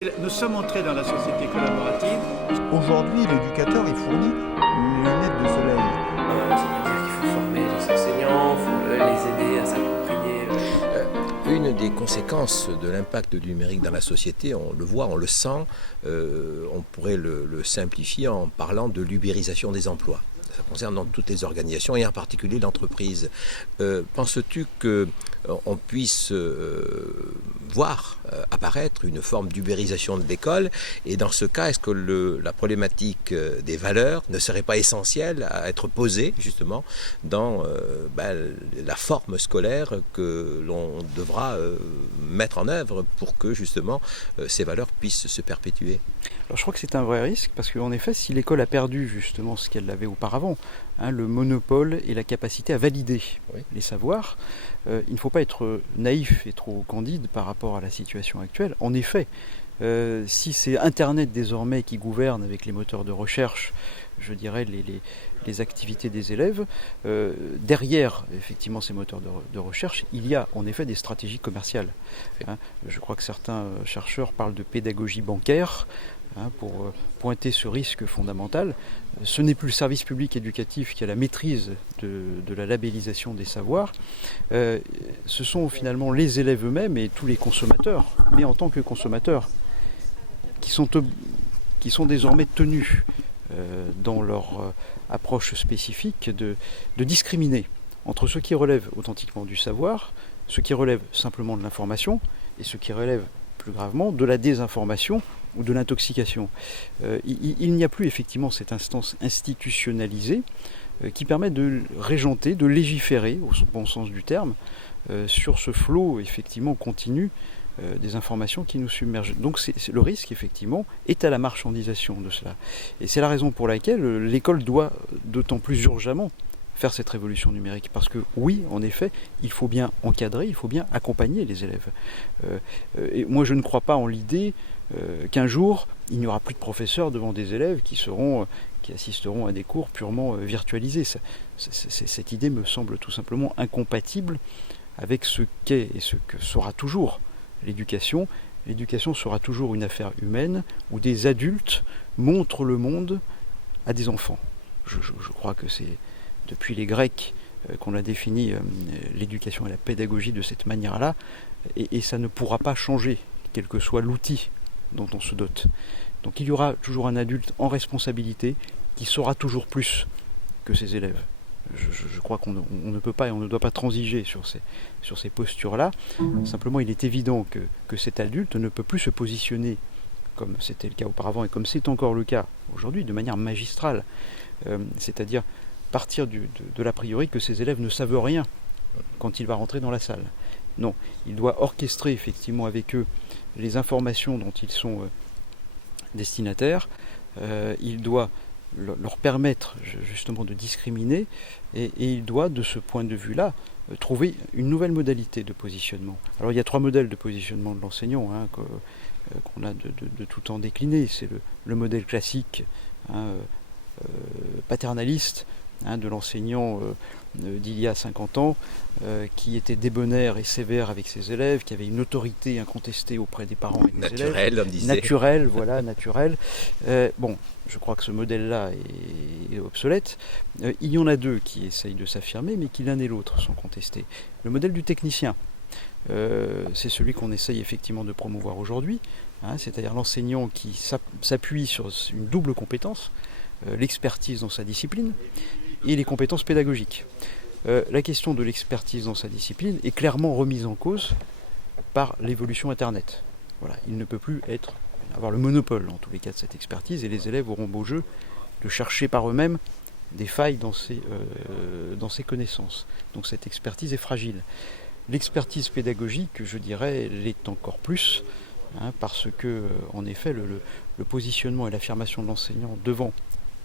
Nous sommes entrés dans la société collaborative. Aujourd'hui, l'éducateur est fourni une lunette de soleil. C'est-à-dire qu'il faut former les enseignants, il faut les aider à s'approprier. Une des conséquences de l'impact du numérique dans la société, on le voit, on le sent, on pourrait le simplifier en parlant de l'ubérisation des emplois. Ça concerne donc toutes les organisations et en particulier l'entreprise. Penses-tu qu'on puisse voir apparaître une forme d'ubérisation de l'école? Et dans ce cas, est-ce que la problématique des valeurs ne serait pas essentielle à être posée justement dans la forme scolaire que l'on devra mettre en œuvre pour que justement ces valeurs puissent se perpétuer? Alors, je crois que c'est un vrai risque parce qu'en effet, si l'école a perdu justement ce qu'elle avait auparavant, le monopole et la capacité à valider les savoirs, il ne faut pas être naïf et trop candide par rapport à la situation actuelle. En effet, si c'est Internet désormais qui gouverne avec les moteurs de recherche, je dirais les activités des élèves, derrière effectivement ces moteurs de recherche, il y a en effet des stratégies commerciales. Je crois que certains chercheurs parlent de pédagogie bancaire, pour pointer ce risque fondamental. Ce n'est plus le service public éducatif qui a la maîtrise de la labellisation des savoirs. Ce sont finalement les élèves eux-mêmes et tous les consommateurs, mais en tant que consommateurs, qui sont désormais tenus dans leur approche spécifique de discriminer entre ce qui relève authentiquement du savoir, ce qui relève simplement de l'information et ce qui relève plus gravement de la désinformation ou de l'intoxication. Il n'y a plus effectivement cette instance institutionnalisée qui permet de régenter, de légiférer, au bon sens du terme, sur ce flot effectivement continu des informations qui nous submergent. Donc le risque effectivement est à la marchandisation de cela. Et c'est la raison pour laquelle l'école doit d'autant plus urgemment faire cette révolution numérique. Parce que oui, en effet, il faut bien encadrer, il faut bien accompagner les élèves. Et moi je ne crois pas en l'idée qu'un jour, il n'y aura plus de professeurs devant des élèves qui assisteront à des cours purement virtualisés. Cette idée me semble tout simplement incompatible avec ce qu'est et ce que sera toujours l'éducation. L'éducation sera toujours une affaire humaine où des adultes montrent le monde à des enfants. Je crois que c'est depuis les Grecs qu'on a défini l'éducation et la pédagogie de cette manière-là, et ça ne pourra pas changer, quel que soit l'outil dont on se dote. Donc il y aura toujours un adulte en responsabilité qui saura toujours plus que ses élèves. Je crois qu'on ne peut pas et on ne doit pas transiger sur ces postures-là. Simplement, il est évident que cet adulte ne peut plus se positionner comme c'était le cas auparavant et comme c'est encore le cas aujourd'hui, de manière magistrale. C'est-à-dire partir de l'a priori que ces élèves ne savent rien quand il va rentrer dans la salle. Non, il doit orchestrer effectivement avec eux les informations dont ils sont destinataires. Il doit leur permettre justement de discriminer et il doit, de ce point de vue-là, trouver une nouvelle modalité de positionnement. Alors il y a 3 modèles de positionnement de l'enseignant qu'on a de tout temps décliné. C'est le modèle classique, paternaliste, de l'enseignant d'il y a 50 ans, qui était débonnaire et sévère avec ses élèves, qui avait une autorité incontestée auprès des parents et des naturel, élèves. on disait. Naturel. Je crois que ce modèle-là est obsolète. Il y en a 2 qui essayent de s'affirmer, mais qui l'un et l'autre sont contestés. Le modèle du technicien, c'est celui qu'on essaye effectivement de promouvoir aujourd'hui, c'est-à-dire l'enseignant qui s'appuie sur une double compétence, l'expertise dans sa discipline et les compétences pédagogiques. La question de l'expertise dans sa discipline est clairement remise en cause par l'évolution Internet. Voilà, il ne peut plus avoir le monopole en tous les cas de cette expertise et les élèves auront beau jeu de chercher par eux-mêmes des failles dans ces connaissances. Donc cette expertise est fragile. L'expertise pédagogique, je dirais, l'est encore plus, parce que en effet le positionnement et l'affirmation de l'enseignant devant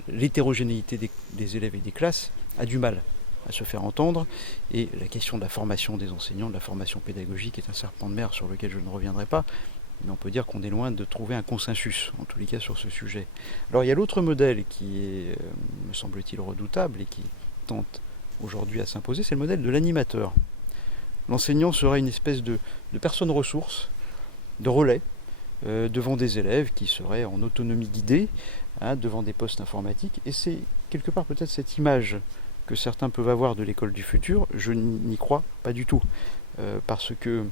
l'hétérogénéité des élèves et des classes a du mal à se faire entendre, et la question de la formation des enseignants, de la formation pédagogique est un serpent de mer sur lequel je ne reviendrai pas, mais on peut dire qu'on est loin de trouver un consensus, en tous les cas sur ce sujet. Alors il y a l'autre modèle qui est, me semble-t-il, redoutable et qui tente aujourd'hui à s'imposer, c'est le modèle de l'animateur. L'enseignant serait une espèce de personne ressource, de relais, devant des élèves qui seraient en autonomie d'idées, devant des postes informatiques. Et c'est quelque part peut-être cette image que certains peuvent avoir de l'école du futur. Je n'y crois pas du tout, parce que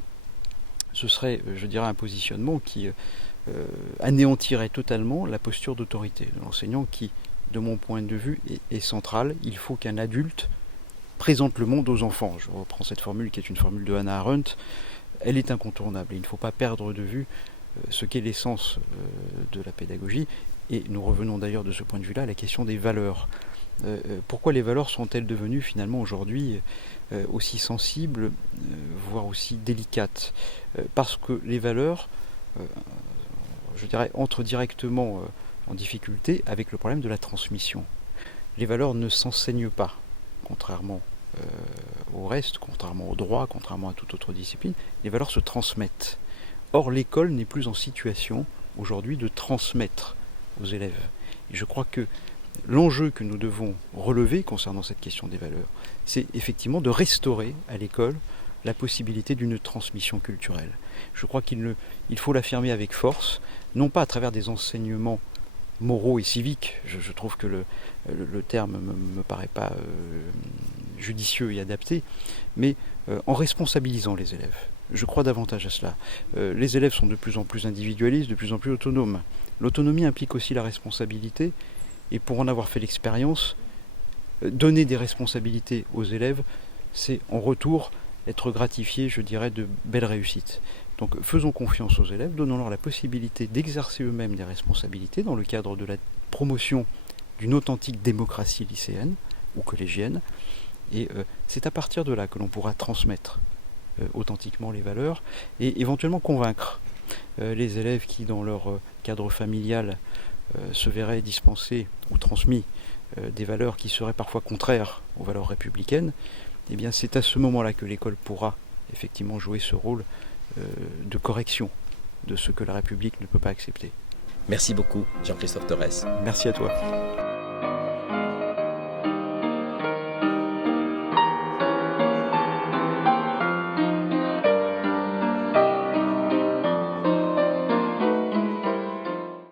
ce serait, je dirais, un positionnement qui anéantirait totalement la posture d'autorité de l'enseignant qui, de mon point de vue, est centrale. Il faut qu'un adulte présente le monde aux enfants. Je reprends cette formule qui est une formule de Hannah Arendt. Elle est incontournable. Il ne faut pas perdre de vue ce qu'est l'essence de la pédagogie. Et nous revenons d'ailleurs de ce point de vue-là à la question des valeurs. Pourquoi les valeurs sont-elles devenues finalement aujourd'hui aussi sensibles, voire aussi délicates? Parce que les valeurs, je dirais, entrent directement en difficulté avec le problème de la transmission. Les valeurs ne s'enseignent pas, contrairement au reste, contrairement au droit, contrairement à toute autre discipline. Les valeurs se transmettent. Or, l'école n'est plus en situation aujourd'hui de transmettre aux élèves. Et je crois que l'enjeu que nous devons relever concernant cette question des valeurs, c'est effectivement de restaurer à l'école la possibilité d'une transmission culturelle. Je crois qu'il faut l'affirmer avec force, non pas à travers des enseignements moraux et civiques, je trouve que le terme ne me paraît pas judicieux et adapté, mais en responsabilisant les élèves. Je crois davantage à cela. Les élèves sont de plus en plus individualistes, de plus en plus autonomes. L'autonomie implique aussi la responsabilité, et pour en avoir fait l'expérience, donner des responsabilités aux élèves, c'est en retour être gratifié, je dirais, de belles réussites. Donc faisons confiance aux élèves, donnons-leur la possibilité d'exercer eux-mêmes des responsabilités dans le cadre de la promotion d'une authentique démocratie lycéenne ou collégienne. Et c'est à partir de là que l'on pourra transmettre authentiquement les valeurs et éventuellement convaincre les élèves qui, dans leur cadre familial, se verraient dispensés ou transmis des valeurs qui seraient parfois contraires aux valeurs républicaines. Eh bien, c'est à ce moment-là que l'école pourra effectivement jouer ce rôle de correction de ce que la République ne peut pas accepter. Merci beaucoup, Jean-Christophe Torres. Merci à toi.